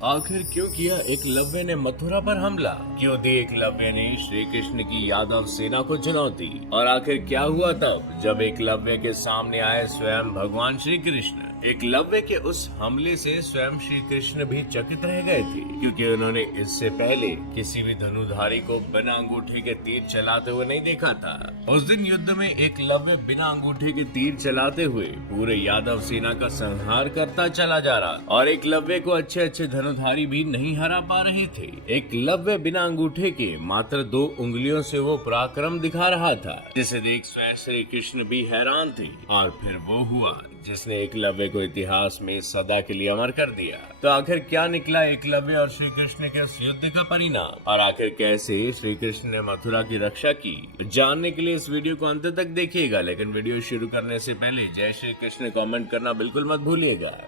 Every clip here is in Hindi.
आखिर क्यों किया एकलव्य ने मथुरा पर हमला? क्यों दी एकलव्य ने श्री कृष्ण की यादव सेना को चुनौती? और आखिर क्या हुआ तब जब एकलव्य के सामने आए स्वयं भगवान श्री कृष्ण? एकलव्य के उस हमले से स्वयं श्री कृष्ण भी चकित रह गए थे, क्योंकि उन्होंने इससे पहले किसी भी धनुधारी को बिना अंगूठे के तीर चलाते हुए नहीं देखा था। उस दिन युद्ध में एकलव्य बिना अंगूठे के तीर चलाते हुए पूरे यादव सेना का संहार करता चला जा रहा और एकलव्य को अच्छे अच्छे धनुधारी भी नहीं हरा पा रहे थे। एकलव्य बिना अंगूठे के मात्र 2 उंगलियों से वो पराक्रम दिखा रहा था, जिसे देख स्वयं श्री कृष्ण भी हैरान थे। और फिर वो हुआ जिसने एकलव्य को इतिहास में सदा के लिए अमर कर दिया। तो आखिर क्या निकला एकलव्य और श्री कृष्ण के उस युद्ध का परिणाम, और आखिर कैसे श्री कृष्ण ने मथुरा की रक्षा की? जानने के लिए इस वीडियो को अंत तक देखिएगा, लेकिन वीडियो शुरू करने से पहले जय श्री कृष्ण कमेंट करना बिल्कुल मत भूलिएगा।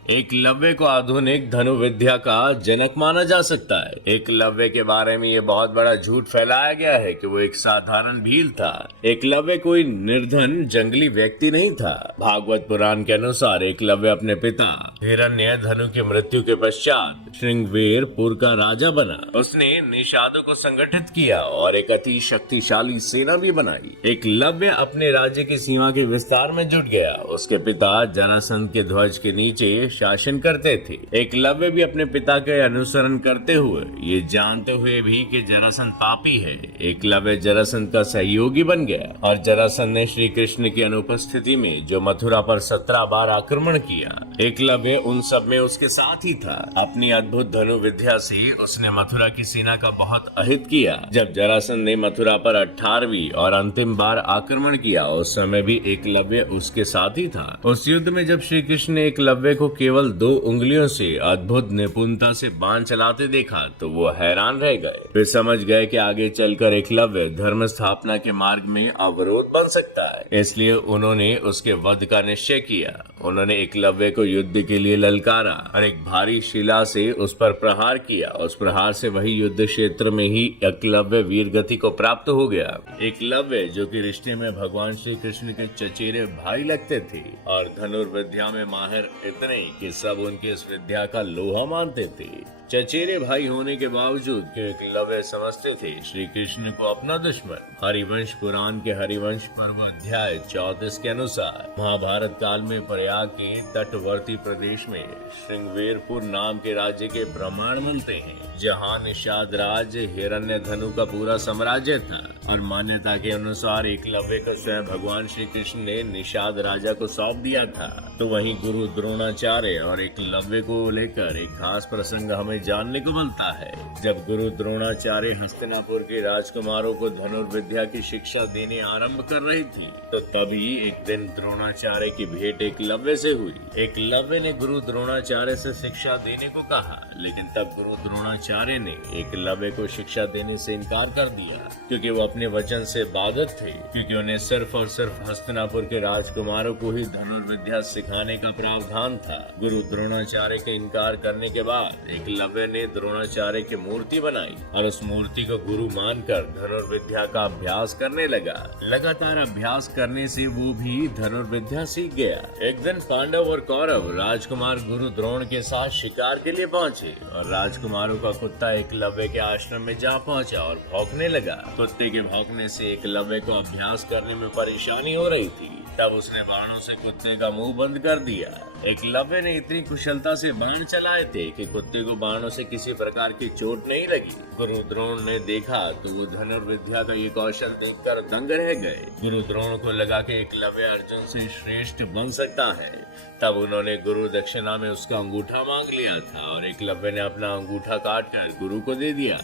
एकलव्य को आधुनिक धनुर्विद्या का जनक माना जा सकता है। एकलव्य के बारे में ये बहुत बड़ा झूठ फैलाया गया है कि वो एक साधारण भील था। एकलव्य कोई निर्धन जंगली व्यक्ति नहीं था। भागवत पुराण के अनुसार एकलव्य अपने पिता हिरण्यधनु की मृत्यु के पश्चात श्रृंगवेरपुर का राजा बना। उसने निषादों को संगठित किया और एक अति शक्तिशाली सेना भी बनाई। एकलव्य अपने राज्य की सीमा के विस्तार में जुट गया। उसके पिता जरासंध के ध्वज के नीचे शासन करते थे। एकलव्य भी अपने पिता के अनुसरण करते हुए, ये जानते हुए भी कि जरासंध पापी है, एकलव्य जरासंध का सहयोगी बन गया और जरासंध ने श्री कृष्ण की अनुपस्थिति में जो मथुरा पर 17 बार आक्रमण किया, एकलव्य उन सब में उसके साथ ही था। अपनी अद्भुत धनुर्विद्या से उसने मथुरा की सेना का बहुत अहित किया। जब जरासंध ने मथुरा पर 18वीं और अंतिम बार आक्रमण किया, उस समय भी एकलव्य उसके साथ ही था। उस युद्ध में जब श्री कृष्ण ने एकलव्य को केवल 2 उंगलियों से अद्भुत निपुणता से बाण चलाते देखा तो वो हैरान रह गए। वे समझ गए कि आगे चलकर एकलव्य धर्म स्थापना के मार्ग में अवरोध बन सकता है, इसलिए उन्होंने उसके वध का निश्चय किया। उन्होंने एकलव्य को युद्ध के लिए ललकारा और एक भारी शिला से उस पर प्रहार किया। उस प्रहार से वही युद्ध क्षेत्र में ही एकलव्य वीर गति को प्राप्त हो गया। एकलव्य, जो कि रिश्ते में भगवान श्री कृष्ण के चचेरे भाई लगते थे और धनुर्विद्या में माहिर इतने कि सब उनके इस विद्या का लोहा मानते थे। चचेरे भाई होने के बावजूद एकलव्य समझते थे श्री कृष्ण को अपना दुश्मन। हरिवंश पुराण के हरिवंश पर्व अध्याय 34 के अनुसार महाभारत काल में प्रयाग के तटवर्ती प्रदेश में श्रृंगवेरपुर नाम के राज्य के ब्राह्मण मिलते हैं, जहाँ निषाद राज हिरण्यधनु का पूरा साम्राज्य था। और मान्यता के अनुसार एकलव्य को स्वयं भगवान श्री कृष्ण ने निषाद राजा को सौंप दिया था। तो वहीं गुरु द्रोणाचार्य और एकलव्य को लेकर एक खास प्रसंग हमें जानने को मिलता है। जब गुरु द्रोणाचार्य हस्तिनापुर के राजकुमारों को धनुर्विद्या की शिक्षा देने आरंभ कर रही थी, तो तभी एक दिन द्रोणाचार्य की भेंट एकलव्य से हुई। एकलव्य ने गुरु द्रोणाचार्य से शिक्षा देने को कहा, लेकिन तब गुरु द्रोणाचार्य ने एकलव्य को शिक्षा देने से इनकार कर दिया, क्योंकि वो अपने वचन से बाधित थे, क्योंकि उन्हें सिर्फ और सिर्फ हस्तिनापुर के राजकुमारों को ही धनुर्विद्या सिखाने का प्रावधान था। गुरु द्रोणाचार्य के इनकार करने के बाद एकलव्य ने द्रोणाचार्य की मूर्ति बनाई और उस मूर्ति को गुरु मानकर धनुर्विद्या का अभ्यास करने लगा। लगातार अभ्यास करने से वो भी धनुर्विद्या सीख गया। एक दिन पांडव और कौरव राजकुमार गुरु द्रोण के साथ शिकार के लिए पहुंचे और राजकुमारों का कुत्ता एकलव्य के आश्रम में जा पहुंचा और भौंकने लगा। कुत्ते के भौंकने से एकलव्य को अभ्यास करने में परेशानी हो रही थी। तब उसने बाणों से कुत्ते का मुंह बंद कर दिया। एकलव्य ने इतनी कुशलता से बाण चलाए थे कि कुत्ते को बाणों से किसी प्रकार की चोट नहीं लगी। गुरु द्रोण ने देखा तो वो धनुर्विद्या का ये कौशल देखकर दंग रह गए। गुरु द्रोण को लगा कि एकलव्य अर्जुन से श्रेष्ठ बन सकता है। तब उन्होंने गुरु दक्षिणा में उसका अंगूठा मांग लिया था और एकलव्य ने अपना अंगूठा काटकर गुरु को दे दिया।